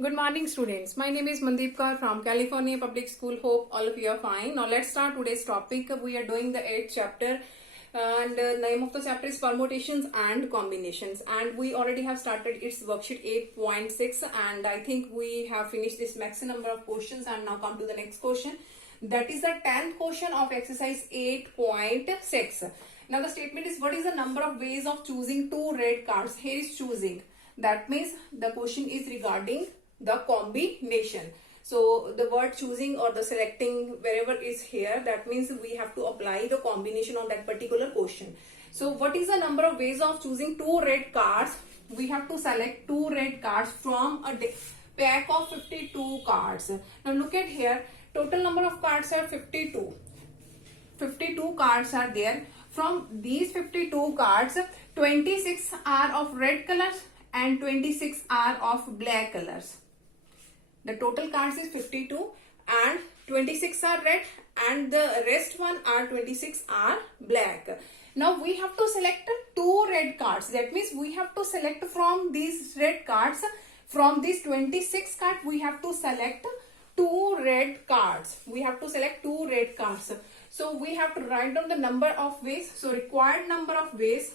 Good morning, students. My name is Mandeep Kaur from California Public School. Hope all of you are fine. Now let's start today's topic. We are doing the 8th chapter and the name of the chapter is Permutations and Combinations, and we already have started its worksheet 8.6 and I think we have finished this maximum number of questions and now come to the next question. That is the 10th question of exercise 8.6. Now the statement is, what is the number of ways of choosing two red cards? Here is choosing. That means the question is regarding the combination. So the word choosing or the selecting wherever is here, that means we have to apply the combination on that particular question. So what is the number of ways of choosing two red cards? We have to select two red cards from a pack of 52 cards. Now look at here, total number of cards are 52. 52 cards are there. From these 52 cards, 26 are of red colors and 26 are of black colors. The total cards is 52 and 26 are red and the rest one are 26 are black. Now we have to select two red cards. That means we have to select from these red cards. From these 26 cards, we have to select two red cards. We have to select two red cards. So we have to write down the number of ways. So required number of ways.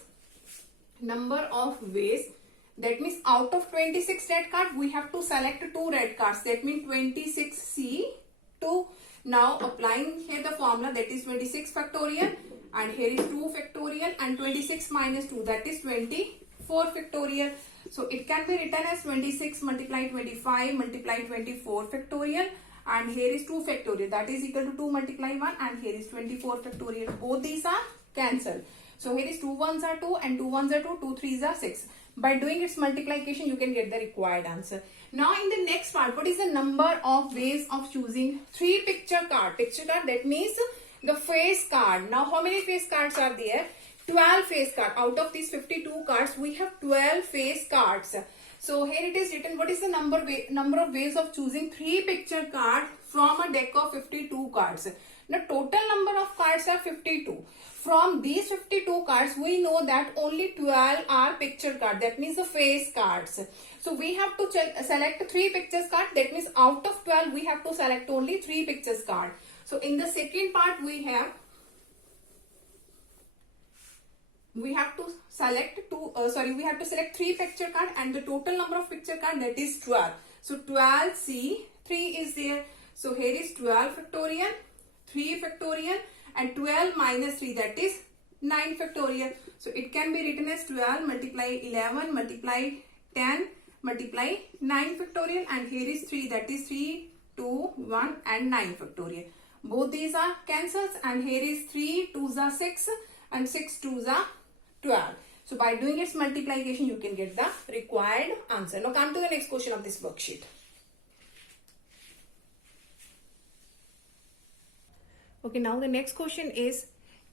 That means out of 26 red cards, we have to select two red cards. That means 26C2. Now applying here the formula, that is 26 factorial and here is 2 factorial and 26 minus 2, that is 24 factorial. So it can be written as 26 multiply 25 multiply 24 factorial and here is 2 factorial, that is equal to 2 multiply 1 and here is 24 factorial. Both these are cancelled. So here is 2 ones are 2 and 2 ones are 2, 2 threes are 6. By doing its multiplication, you can get the required answer. Now in the next part, what is the number of ways of choosing three picture card? Picture card, that means the face card. Now how many face cards are there? 12 face cards. Out of these 52 cards, we have 12 face cards. So here it is written, what is the number of ways of choosing three picture card from a deck of 52 cards? The total number of cards are 52. From these 52 cards, we know that only 12 are picture cards. That means the face cards. So we have to select three pictures card. That means out of 12, we have to select only three pictures card. So in the second part, we have to select three picture card and the total number of picture card, that is 12. So 12C, 3 is there. So here is 12 factorial, 3 factorial and 12 minus 3, that is 9 factorial. So it can be written as 12 multiply 11 multiply 10 multiply 9 factorial and here is 3, that is 3, 2, 1 and 9 factorial. Both these are cancels and here is 3 2s are 6 and 6 2s are 12. So by doing its multiplication, you can get the required answer. Now come to the next question of this worksheet. Okay, now the next question is,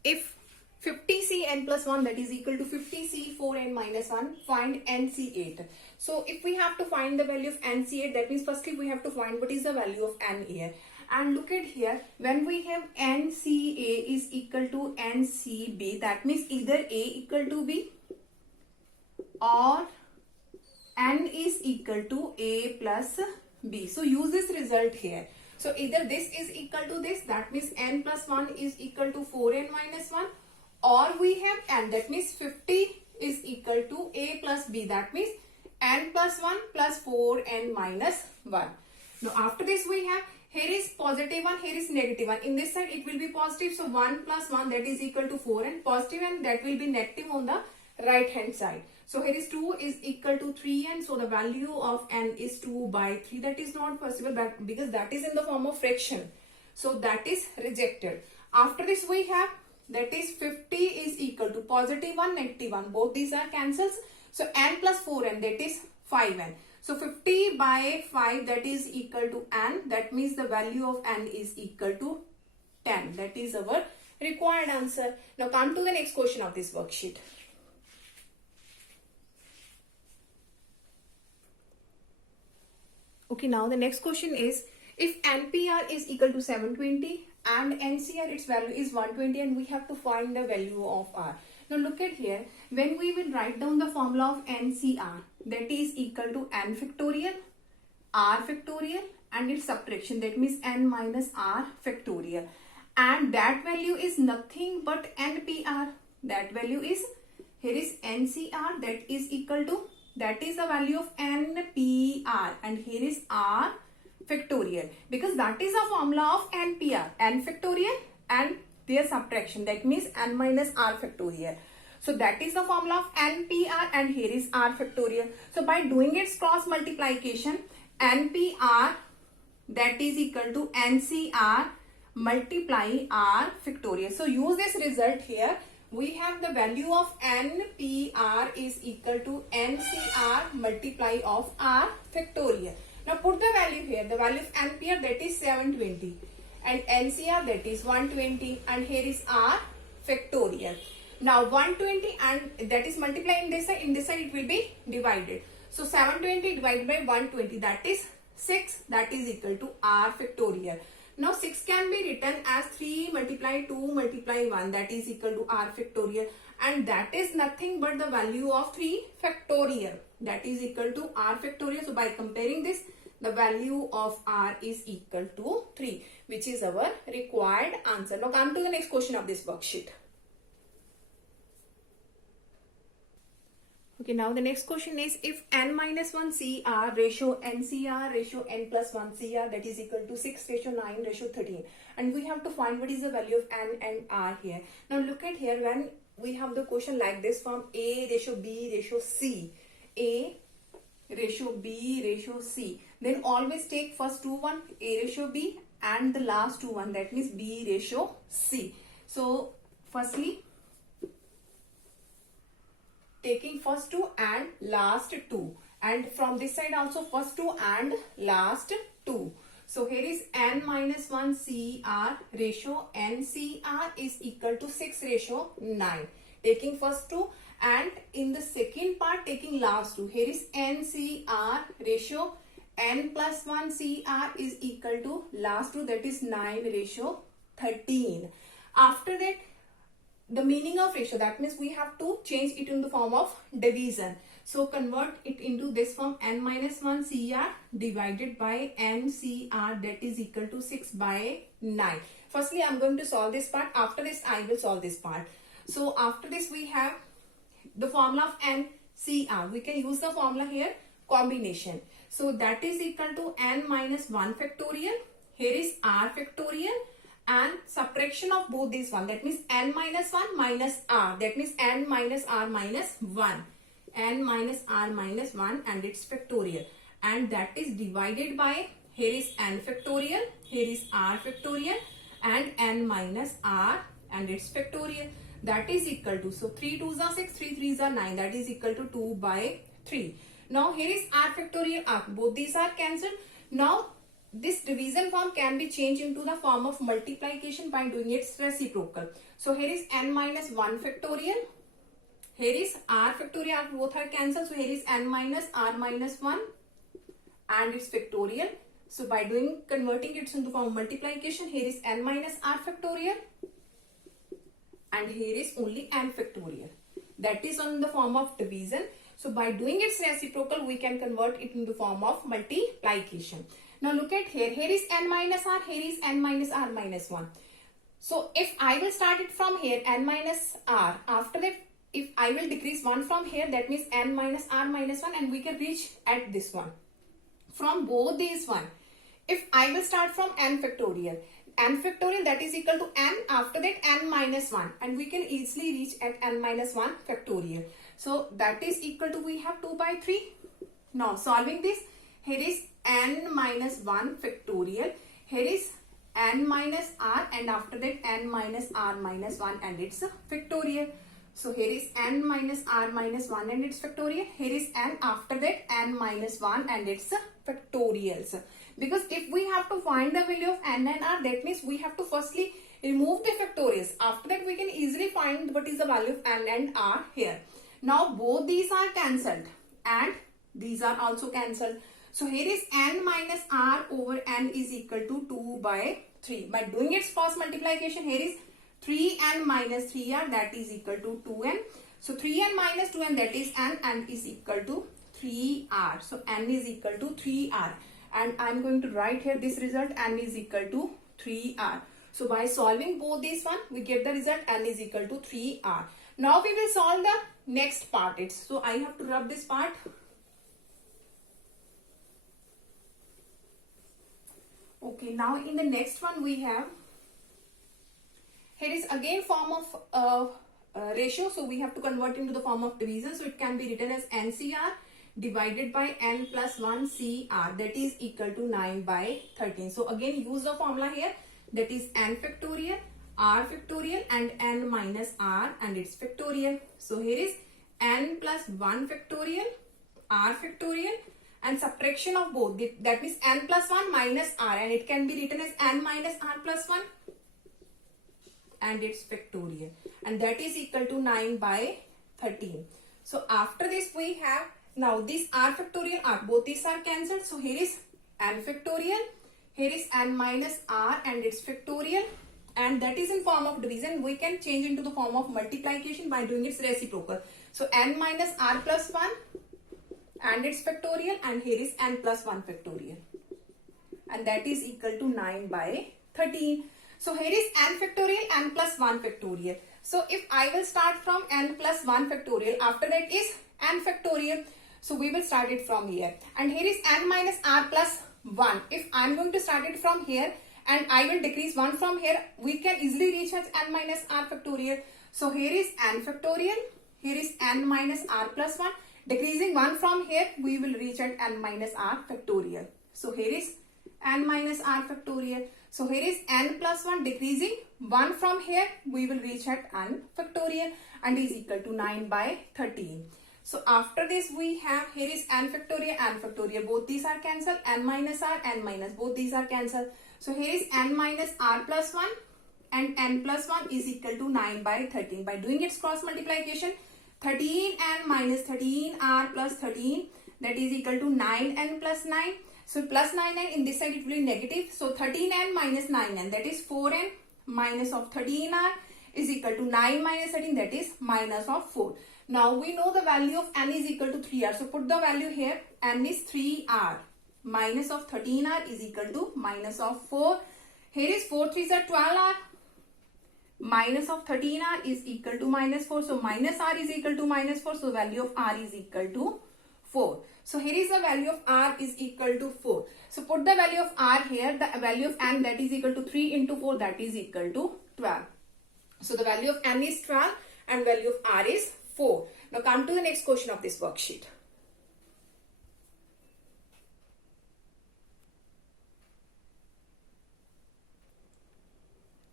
if 50Cn plus 1 that is equal to 50C4n minus 1, find NC8. So if we have to find the value of NC8, that means firstly we have to find what is the value of N here. And look at here, when we have NCA is equal to NCB, that means either A equal to B or N is equal to A plus B. So use this result here. So either this is equal to this, that means N plus 1 is equal to 4N minus 1, or we have N, that means 50 is equal to A plus B, that means N plus 1 plus 4N minus 1. Now after this we have, here is positive 1, here is negative 1. In this side it will be positive, so 1 plus 1 that is equal to 4N, positive and that will be negative on the right hand side. So here is 2 is equal to 3N, so the value of N is 2 by 3. That is not possible because that is in the form of fraction. So that is rejected. After this we have, that is 50 is equal to positive 1, negative 1. Both these are cancels. So N plus 4N, that is 5N. So 50 by 5, that is equal to N. That means the value of N is equal to 10. That is our required answer. Now come to the next question of this worksheet. Okay, now the next question is, if NPR is equal to 720 and NCR its value is 120 and we have to find the value of R. Now look at here, when we will write down the formula of NCR, that is equal to N factorial r factorial and its subtraction, that means n minus r factorial, and that value is nothing but npr. That value is, here is ncr, that is equal to, that is the value of npr, and here is r factorial, because that is a formula of npr, n factorial and their subtraction, that means n minus r factorial. So that is the formula of npr, and here is r factorial. So by doing its cross multiplication, npr that is equal to ncr multiply r factorial. So use this result here. We have the value of npr is equal to ncr multiply of r factorial. Now put the value here. The value of npr, that is 720, and ncr, that is 120, and here is r factorial. Now 120, and that is multiply in this side it will be divided. So 720 divided by 120, that is 6, that is equal to r factorial. Now 6 can be written as 3 multiply 2 multiply 1, that is equal to r factorial, and that is nothing but the value of 3 factorial, that is equal to r factorial. So by comparing this, the value of r is equal to 3, which is our required answer. Now come to the next question of this worksheet. Okay, now the next question is, if n minus 1 CR ratio NCR ratio n plus 1 CR, that is equal to 6 ratio 9 ratio 13, and we have to find what is the value of n and r here. Now look at here, when we have the question like this from A ratio B ratio C, A ratio B ratio C, then always take first two one A ratio B and the last two one, that means B ratio C. So firstly, taking first two and last two, and from this side also first two and last two. So here is n minus 1 CR ratio NCR is equal to 6 ratio 9. Taking first two, and in the second part taking last two. Here is NCR ratio n plus 1 CR is equal to last two, that is 9 ratio 13. After that, the meaning of ratio, that means we have to change it in the form of division. So convert it into this form, n minus 1 CR divided by NCR, that is equal to 6 by 9. Firstly, I am going to solve this part. After this, I will solve this part. So after this, we have the formula of NCR. We can use the formula here, combination. So that is equal to n minus 1 factorial. Here is r factorial, and subtraction of both these one, that means n minus 1 minus r, that means n minus r minus 1, n minus r minus 1 and its factorial, and that is divided by, here is n factorial, here is r factorial, and n minus r and its factorial, that is equal to, so 3 2s are 6, 3 3s are 9, that is equal to 2 by 3. Now here is r factorial r, both these are cancelled. Now this division form can be changed into the form of multiplication by doing its reciprocal. So here is n minus 1 factorial, here is r factorial, both are cancelled. So here is n minus r minus 1 and its factorial. So by converting it into form of multiplication, here is n minus r factorial and here is only n factorial. That is on the form of division. So by doing its reciprocal, we can convert it into the form of multiplication. Now look at here, here is n minus r, here is n minus r minus 1. So if I will start it from here, n minus r, after that if I will decrease 1 from here, that means n minus r minus 1, and we can reach at this one. From both these one, if I will start from n factorial that is equal to n, after that n minus 1, and we can easily reach at n minus 1 factorial. So that is equal to, we have 2 by 3. Now solving this, here is n minus 1 factorial, here is n minus r, and after that n minus r minus 1 and its factorial. So here is n minus r minus 1 and its factorial, here is n, after that n minus 1 and its factorials. Because if we have to find the value of n and r, that means we have to firstly remove the factorials. After that we can easily find what is the value of n and r here. Now both these are cancelled and these are also cancelled. So here is n minus r over n is equal to 2 by 3. By doing its cross multiplication, here is 3n minus 3r, that is equal to 2n. So 3n minus 2n, that is n, and is equal to 3r. So n is equal to 3r. and I'm going to write here this result, n is equal to 3r. So by solving both these one, we get the result n is equal to 3r. Now we will solve the next part. So I have to rub this part. Okay, now in the next one we have, here is again form of ratio, so we have to convert into the form of division. So it can be written as NCR divided by n plus 1 CR, that is equal to 9 by 13. So again use the formula here, that is n factorial, r factorial and n minus r and its factorial. So here is n plus 1 factorial, r factorial and subtraction of both, that means n plus 1 minus r, and it can be written as n minus r plus 1 and its factorial, and that is equal to 9 by 13. So after this we have, now this r factorial r, both these are cancelled. So here is n factorial, here is n minus r and its factorial, and that is in form of division. We can change into the form of multiplication by doing its reciprocal. So n minus r plus 1 and its factorial, and here is n plus 1 factorial, and that is equal to 9 by 13. So here is n factorial, n plus 1 factorial. So if I will start from n plus 1 factorial, after that is n factorial. So we will start it from here. And here is n minus r plus 1. If I am going to start it from here and I will decrease 1 from here, we can easily reach as n minus r factorial. So here is n factorial, here is n minus r plus 1. Decreasing 1 from here, we will reach at n minus r factorial. So here is n minus r factorial. So here is n plus 1, decreasing 1 from here, we will reach at n factorial, and is equal to 9 by 13. So after this we have, here is n factorial, both these are cancelled, n minus r, n minus, both these are cancelled. So here is n minus r plus 1 and n plus 1 is equal to 9 by 13. By doing its cross multiplication, 13n minus 13r plus 13, that is equal to 9n plus 9. So plus 9n, in this side it will be negative. So 13n minus 9n, that is 4n, minus of 13r is equal to 9 minus 13, that is minus of 4. Now we know the value of n is equal to 3r. So put the value here, n is 3r. Minus of 13r is equal to minus of 4. Here is 4 3s are 12r. Minus of 13r is equal to minus 4. So minus r is equal to minus 4. So value of r is equal to 4. So here is the value of r is equal to 4. So put the value of r here, the value of n, that is equal to 3 into 4, that is equal to 12. So the value of n is 12 and value of r is 4. Now come to the next question of this worksheet.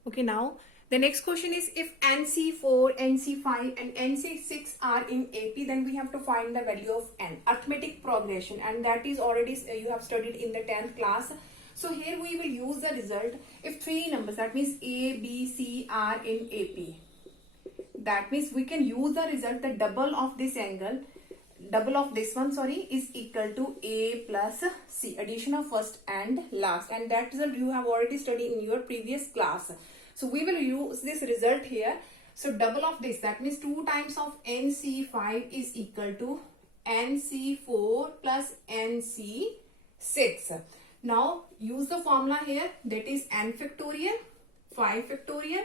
Okay, now the next question is, if NC4, NC5 and NC6 are in AP, then we have to find the value of n, arithmetic progression, and that is already you have studied in the 10th class. So here we will use the result if three numbers, that means A, B, C are in AP. That means we can use the result, the double of this angle, double of this one, sorry, is equal to A plus C, addition of first and last, and that result you have already studied in your previous class. So we will use this result here. So double of this, that means 2 times of NC5 is equal to NC4 plus NC6. Now use the formula here, that is n factorial, 5 factorial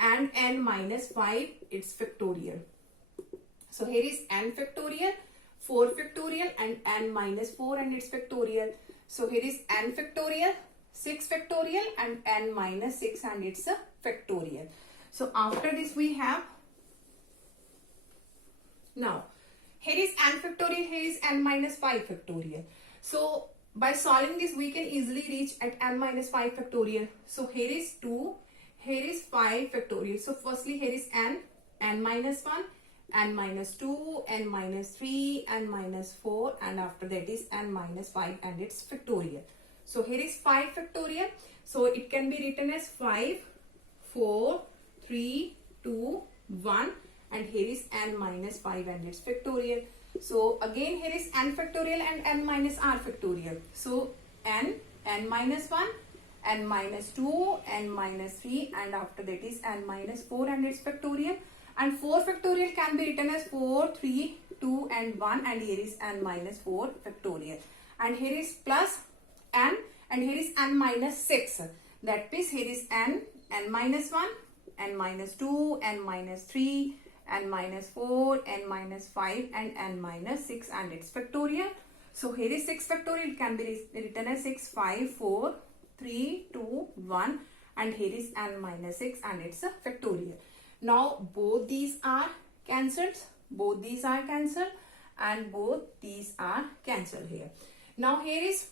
and n minus 5 its factorial. So here is n factorial, 4 factorial and n minus 4 and its factorial. So here is n factorial, 6 factorial and n minus 6 and its factorial. So after this we have, now here is n factorial, here is n minus 5 factorial. So by solving this we can easily reach at n minus 5 factorial. So here is 2, here is 5 factorial. So firstly here is n minus 1, n minus 2, n minus 3, n minus 4, and after that is n minus 5 and its factorial. So here is 5 factorial. So it can be written as 5, 4, 3, 2, 1, and here is n minus 5 and its factorial. So again here is n factorial and n minus r factorial. So n minus 1, n minus 2, n minus 3, and after that is n minus 4 and its factorial. And 4 factorial can be written as 4, 3, 2 and 1, and here is n minus 4 factorial. And here is plus n, and here is n minus 6. That means here is n minus 1, n minus 2, n minus 3, n minus 4, n minus 5, and n minus 6, and its factorial. So here is 6 factorial. It can be written as 6, 5, 4, 3, 2, 1, and here is n minus 6, and it's a factorial. Now both these are cancelled, both these are cancelled, and both these are cancelled here. Now here is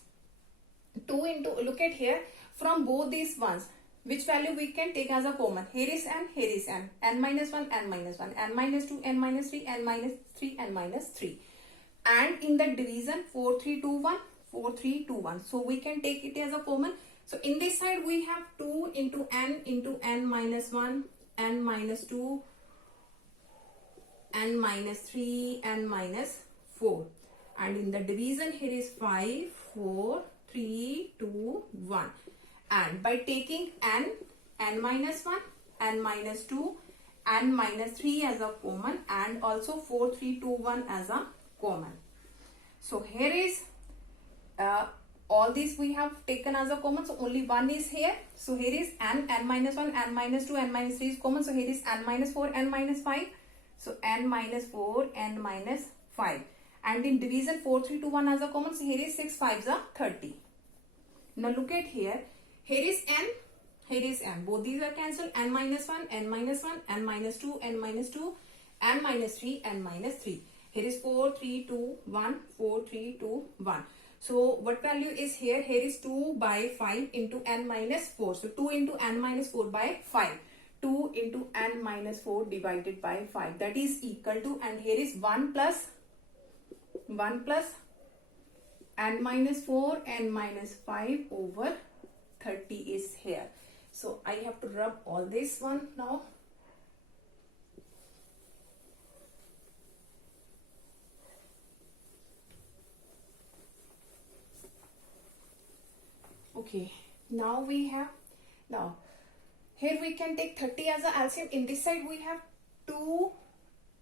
2 into, look at here, from both these ones, which value we can take as a common? Here is n, here is n, n minus 1, n minus 1, n minus 2, n minus 3, n minus 3, n minus 3. And in the division 4, 3, 2, 1, 4, 3, 2, 1. So we can take it as a common. So in this side we have 2 into n minus 1, n minus 2, n minus 3, n minus 4. And in the division here is 5, 4, 3, 2, 1. And by taking n minus 1, n minus 2, n minus 3 as a common, and also 4, 3, 2, 1 as a common. So here is all these we have taken as a common, so only one is here. So here is n minus 1, n minus 2, n minus 3 is common. So here is n minus 4, n minus 5. So n minus 4, n minus 5. And in division 4, 3, 2, 1 as a common. So here is 6 5s are 30. Now look at here. Here is n, here is n. Both these are cancelled. N minus 1, n minus 1, n minus 2, n minus 2, n minus 3, n minus 3. Here is 4, 3, 2, 1, 4, 3, 2, 1. So what value is here? Here is 2 by 5 into n minus 4. So 2 into n minus 4 by 5. 2 into n minus 4 divided by 5. That is equal to, and here is 1 plus n minus 4, n minus 5 over 30 is here. So I have to rub all this one now. Okay, now we have, now here we can take 30 as a LCM. In this side we have 2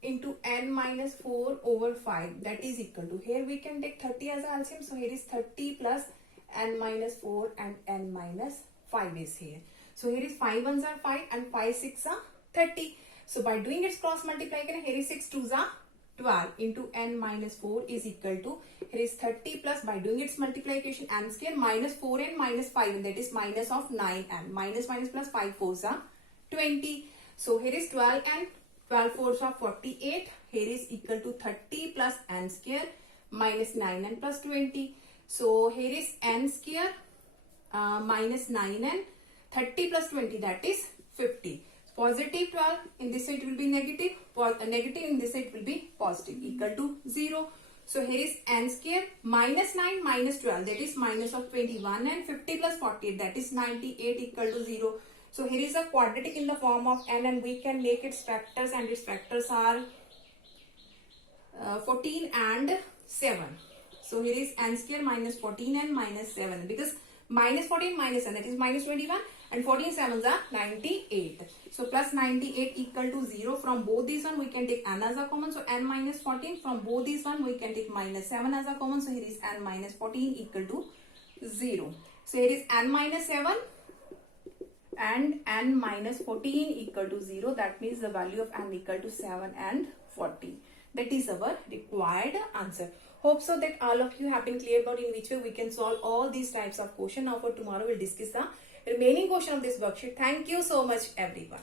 into n minus 4 over 5, that is equal to, here we can take 30 as a LCM. So here is 30 plus n minus 4 and n minus 5 is here. So here is 5 ones are 5 and 5 6 are 30. So by doing its cross multiply, here is 6 2s are 12 into n minus 4 is equal to, here is 30 plus, by doing its multiplication, n square minus 4n minus 5n, that is minus of 9n. Minus plus 5 4s are 20. So here is 12n, 12 4s are 48. Here is equal to 30 plus n square minus 9n plus 20. So here is n square minus 9n, 30 plus 20, that is 50. Positive 12, in this side it will be negative, negative in this side it will be positive, equal to 0. So here is n square minus 9 minus 12, that is minus of 21, and 50 plus 48, that is 98, equal to 0. So here is a quadratic in the form of n, and we can make its factors, and its factors are 14 and 7. So here is n square minus 14 and minus 7, because minus 14 minus 7, that is minus 21, and 14 7s are 98. So plus 98 equal to 0. From both these one we can take n as a common. So n minus 14. From both these one we can take minus 7 as a common. So here is n minus 14 equal to 0. So here is n minus 7 and n minus 14 equal to 0. That means the value of n equal to 7 and 14. That is our required answer. Hope so that all of you have been clear about in which way we can solve all these types of questions. Now for tomorrow we'll discuss the remaining question of this worksheet. Thank you so much everyone.